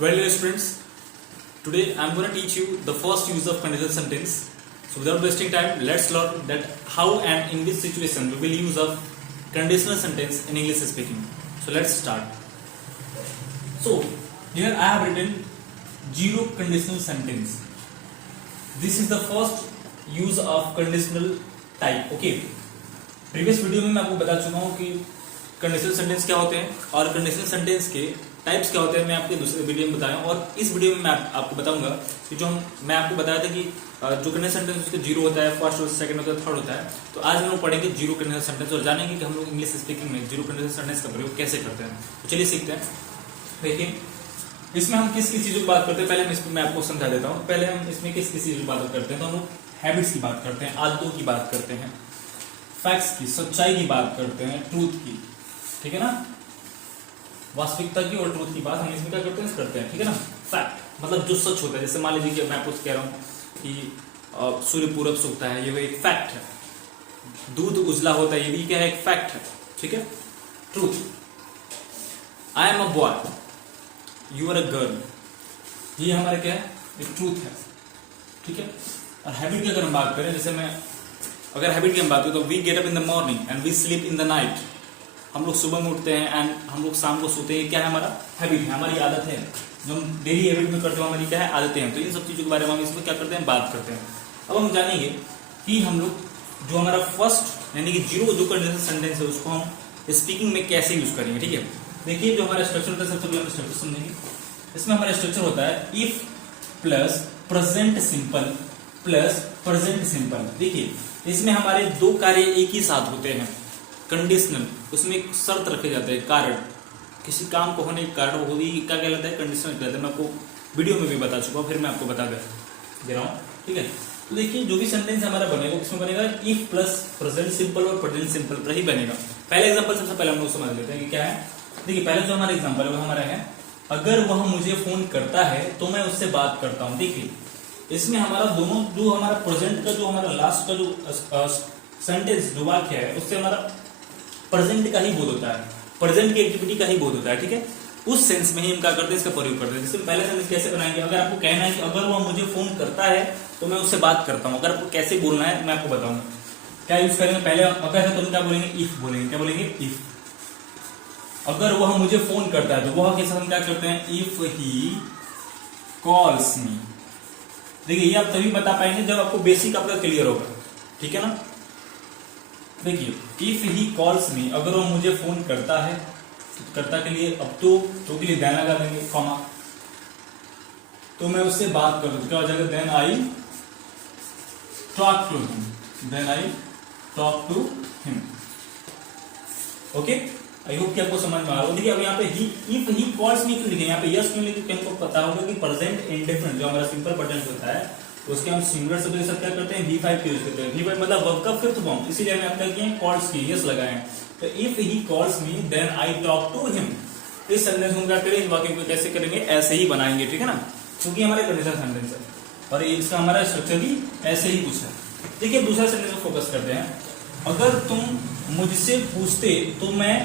Well, dear students, today I am going to teach you the first use of conditional sentence. So, without wasting time, let's learn that how and in which situation we will use of conditional sentence in English speaking. So, let's start. So, here I have written zero conditional sentence. This is the first use of conditional type. Okay. Previous video में मैं आपको बता चुका हूँ कि conditional sentence क्या होते हैं और कंडीशनल सेंटेंस के टाइप्स क्या होते हैं, मैं आपके दूसरे वीडियो में बताया हूँ। और इस वीडियो में मैं आपको बताऊंगा कि मैं आपको बताया था कि जो कंडीशनल सेंटेंस उसके जीरो होता है, फर्स्ट होता है, सेकंड होता है, थर्ड होता है। तो आज हम लोग पढ़ेंगे जीरो कंडीशनल सेंटेंस और जानेंगे कि हम लोग इंग्लिश स्पीकिंग में जीरो कंडीशनल सेंटेंस का प्रयोग कैसे करते हैं। तो चलिए सीखते हैं। देखिए इसमें हम किस किस चीजों की बात करते हैं, पहले मैं आपको समझा देता हूँ। पहले हम इसमें किस किस चीजों की बात करते हैं, तो हम लोग हैबिट्स की बात करते हैं, आदतों की बात करते हैं, फैक्ट्स की, सच्चाई की बात करते हैं, ट्रूथ की, ठीक है ना, वास्तविकता की और ट्रूथ की बात हम इसमें क्या करते हैं, ठीक है ना। फैक्ट मतलब जो सच होता है, जैसे मान लीजिए कि मैं आपको कह रहा हूँ कि सूर्य पूरब से उगता है, ये एक फैक्ट है। दूध उजला होता है, ये भी क्या है, एक फैक्ट है, ठीक है। Truth, I am a boy, you are a girl, ये हमारा क्या है, एक ट्रूथ है, ठीक है। और हैबिट की अगर हम बात करें, जैसे अगर हैबिट की हम बात करें तो we get up in the morning and we sleep in the night. हम लोग सुबह में उठते हैं एंड हम लोग शाम को सोते हैं। क्या है, हमारा हैबिट है, हमारी आदत है, जो हम डेली हैबिट में करते हैं, हमारी क्या है, आदतें हैं। तो इन सब चीजों के बारे में हम इसमें क्या करते हैं, बात करते हैं। अब हम जानेंगे कि हम लोग जो हमारा फर्स्ट यानी कि जीरो जो कंडीशनल सेंटेंस है उसको हम स्पीकिंग में कैसे यूज करेंगे, ठीक है। देखिए जो हमारा स्ट्रक्चर होता है, सबसे पहले हम स्ट्रक्चर समझेंगे। इसमें हमारा स्ट्रक्चर होता है if plus present simple plus present simple. देखिए इसमें हमारे दो कार्य एक ही साथ होते हैं, कंडीशनल, उसमें एक शर्त रखे जाते हैं, कारण, किसी काम को होने के कारण वो भी क्या कहलाता है, कंडीशनल कहलाता है। मैं आपको वीडियो में भी बता चुका हूँ, फिर मैं आपको बता दे रहा हूँ, ठीक है। तो देखिए जो भी सेंटेंस हमारा बनेगा उसमें बनेगा इफ प्लस प्रेजेंट सिंपल और प्रेजेंट सिंपल पर ही बनेगा। पहले एग्जाम्पल सबसे पहले हम लोग समझ लेते हैं कि क्या है। देखिए पहले जो हमारा एग्जाम्पल है वो हमारा है, अगर वह मुझे फोन करता है तो मैं उससे बात करता हूँ। देखिए इसमें हमारा दोनों जो हमारा प्रेजेंट का जो हमारा लास्ट का जो सेंटेंस जो वाक्य है उससे हमारा प्रेजेंट का ही बोध होता है, प्रेजेंट की एक्टिविटी का ही बोध होता है, ठीक है। उस सेंस में ही हम क्या करते हैं, इसका प्रयोग करते हैं। जैसे पहले सेंटेंस कैसे बनाएंगे, अगर आपको कहना है कि अगर वह मुझे फोन करता है तो मैं उससे बात करता हूँ, अगर आपको कैसे बोलना है मैं आपको बताऊंगा। क्या यूज करेंगे, पहले अगर है तो हम क्या बोलेंगे, इफ बोलेंगे। क्या बोलेंगे, इफ। अगर वह मुझे फोन करता है तो वह के साथ हम क्या करते हैं, इफ ही कॉल्स मी। देखिए ये आप तभी बता पाएंगे जब आपको बेसिक आपका क्लियर होगा, ठीक है ना। देखिए इफ ही कॉल्स मी, अगर वो मुझे फोन करता है, करता के लिए अब तो के लिए देन लगा देंगे, कॉमा, तो मैं उससे बात करूं, क्या हो जाएगा, then I talk to him, then I talk to him. Okay, I hope कि आपको समझ में आ रहा हो। देखिए अब यहाँ पे इफ ही कॉल्स मी क्यों लिखे, यहाँ पे यस क्यों लिखे, हमको पता होगा कि प्रेजेंट इंडेफिनिट जो हमारा सिंपल प्रेजेंट होता है उसके हम सिंगुलर शब्द के साथ क्या करते हैं, V5 यूज करते हैं। V5 मतलब वर्ब का फिफ्थ फॉर्म, इसीलिए हमने क्या किया, कॉल्स की यस लगाए। तो if he calls me then I talk to him, इस सेंटेंस को क्या करें, इस वाक्य को कैसे करेंगे, ऐसे ही बनाएंगे, ठीक है ना, क्योंकि हमारे कंडीशनल सेंटेंस है और इसका हमारा स्ट्रक्चर भी ऐसे ही कुछ है। देखिए दूसरा सेंटेंस को फोकस करते हैं, अगर तुम मुझसे पूछते तो मैं,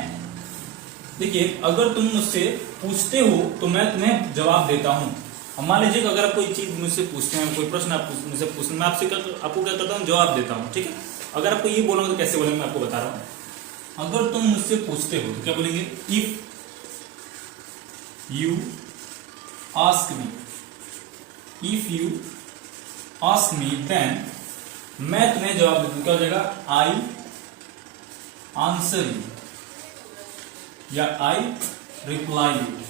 देखिए अगर तुम मुझसे पूछते हो तो मैं तुम्हें जवाब देता हूं। मान लीजिए कि अगर आप कोई चीज मुझसे पूछते हैं, कोई प्रश्न आप मुझसे पूछते हैं, मैं आपको क्या करता हूं, जवाब देता हूं, ठीक है। अगर आपको ये बोलोगे तो कैसे बोलेंगे, मैं आपको बता रहा हूं। अगर तुम मुझसे पूछते हो तो क्या बोलेंगे, if you ask me, if you ask me then मैं तुम्हें जवाब देता हूं। क्या हो जाएगा, आई आंसर यू या I reply you,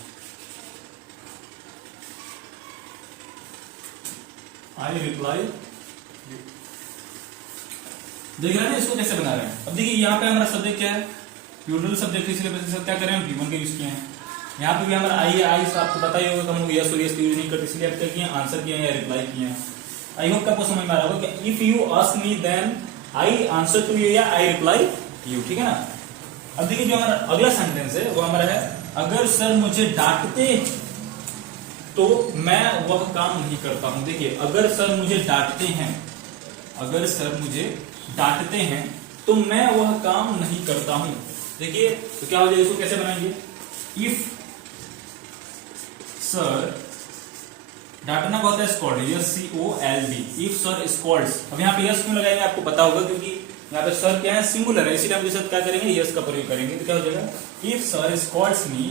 I reply you. देख रहे हैं इसको कैसे बना रहे हैं। अब देखिए यहाँ पे हमारा सब्जेक्ट क्या है, प्लूरल सब्जेक्ट, इसलिए क्या करें, हम गिवन के यूज किए हैं। यहाँ पे भी हमारा आई है, आई से आपको पता ही होगा हम लोग यस और यस यूज नहीं करते, इसलिए आप क्या किए, आंसर किए या रिप्लाई किए हैं। आई होप आपको समझ में आ रहा होगा कि if you ask me then I answer to you या आई रिप्लाई यू, ठीक है ना। अब देखिए जो हमारा अगला सेंटेंस है वो हमारा है, अगर सर मुझे डांटते तो मैं वह काम नहीं करता हूं। देखिए अगर सर मुझे डांटते हैं, अगर सर मुझे डांटते हैं तो मैं वह काम नहीं करता हूं। देखिए तो क्या हो जाएगा, इसको कैसे बनाएंगे, इफ सर डांटना का होता है स्कॉल्ड, SCOLD, इफ सर स्कॉल्ड्स। अब यहाँ पे यस क्यों लगाएंगे आपको पता होगा, क्योंकि यहाँ पे सर क्या है, सिंगुलर है, इसीलिए हम साथ क्या करेंगे, यस का प्रयोग करेंगे। तो क्या हो जाएगा, इफ सर स्कॉल्ड्स मी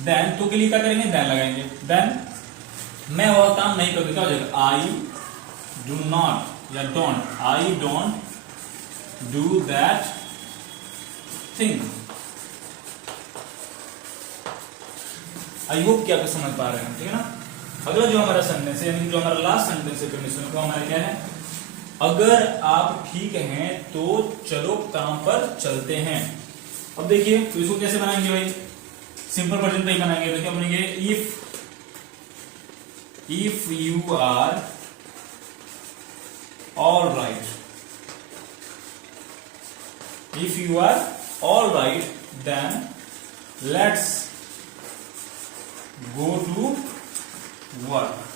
देन, तो के लिए क्या करेंगे, देन लगाएंगे। देन मैं वह काम नहीं करूंगा, क्या हो जाएगा, आई डू नॉट या don't, I don't do that thing. I hope कि आप समझ पा रहे हैं, ठीक है ना। अगला जो हमारा सेंटेंस है, यानी जो हमारा लास्ट सेंटेंस है कंडीशन का, हमारा क्या है, अगर आप ठीक हैं तो चलो काम पर चलते हैं। अब देखिए तो इसको कैसे बनाएंगे भाई, सिंपल वर्जन पे ही बनाएंगे। तो क्या बनेंगे, if you are all right, if you are all right then let's go to work.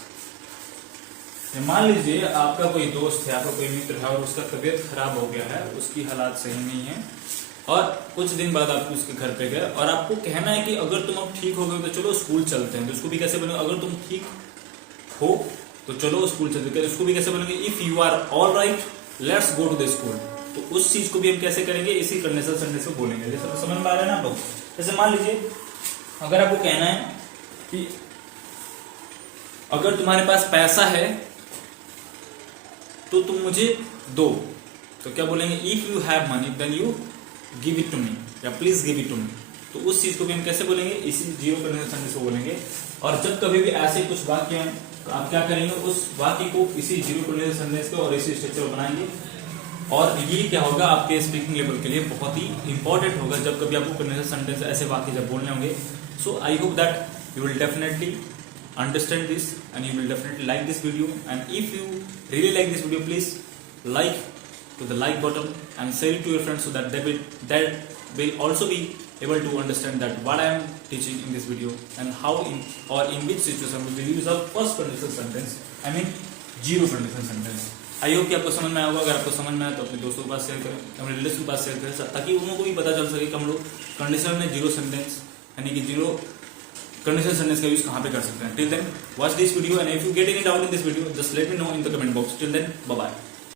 मान लीजिए आपका कोई दोस्त है, आपका कोई मित्र है और उसका तबीयत खराब हो गया है, उसकी हालात सही नहीं है, और कुछ दिन बाद आप उसके घर पे गए और आपको कहना है कि अगर तुम अब ठीक हो गए तो चलो स्कूल चलते हैं। तो उसको भी कैसे बोलेंगे, अगर तुम ठीक हो तो चलो स्कूल चलते हैं। उसको भी कैसे बोलेंगे, if you are all right let's go to the school. तो उस चीज को भी हम कैसे करेंगे, इसी कंडीशनल सेंटेंस में बोलेंगे। जैसे समझ में आ रहा है ना आप लोग। जैसे मान लीजिए अगर आपको कहना है कि अगर तुम्हारे पास पैसा है तो तुम मुझे दो, तो क्या बोलेंगे, if you have money then you give it to me, या please give it to me. तो उस चीज को भी हम कैसे बोलेंगे, इसी जीरो कंडीशनल सेंटेंस को बोलेंगे। और जब कभी भी ऐसे कुछ वाक्य हैं तो आप क्या करेंगे, उस वाक्य को इसी जीरो कंडीशनल सेंटेंस को और इसी स्ट्रक्चर बनाएंगे। और ये क्या होगा, आपके स्पीकिंग लेवल के लिए बहुत ही इंपॉर्टेंट होगा जब कभी आपको कंडीशनल सेंटेंस ऐसे वाक्य जब बोलने होंगे। So I hope that you will definitely understand this and you will definitely like this video, and if you really like this video please like to the like button and share it to your friends so that they will also be able to understand that what I am teaching in this video and how in which situation we will use our first conditional sentence, I mean zero conditional sentence। I hope कि आपको समझ में आया होगा। अगर आपको समझ में आया तो अपने दोस्तों के पास शेयर करें, अपने रिलेटिव के पास शेयर करें, ताकि उनको भी पता चल सके कि हम लोग कंडीशनल में जीरो सेंटेंस यानी कि जीरो कंडीशनल सेंटेंस का यूज कहां पे कर सकते हैं। Till then watch this video and if you get any doubt in this video just let me know in the comment box. Till then bye bye.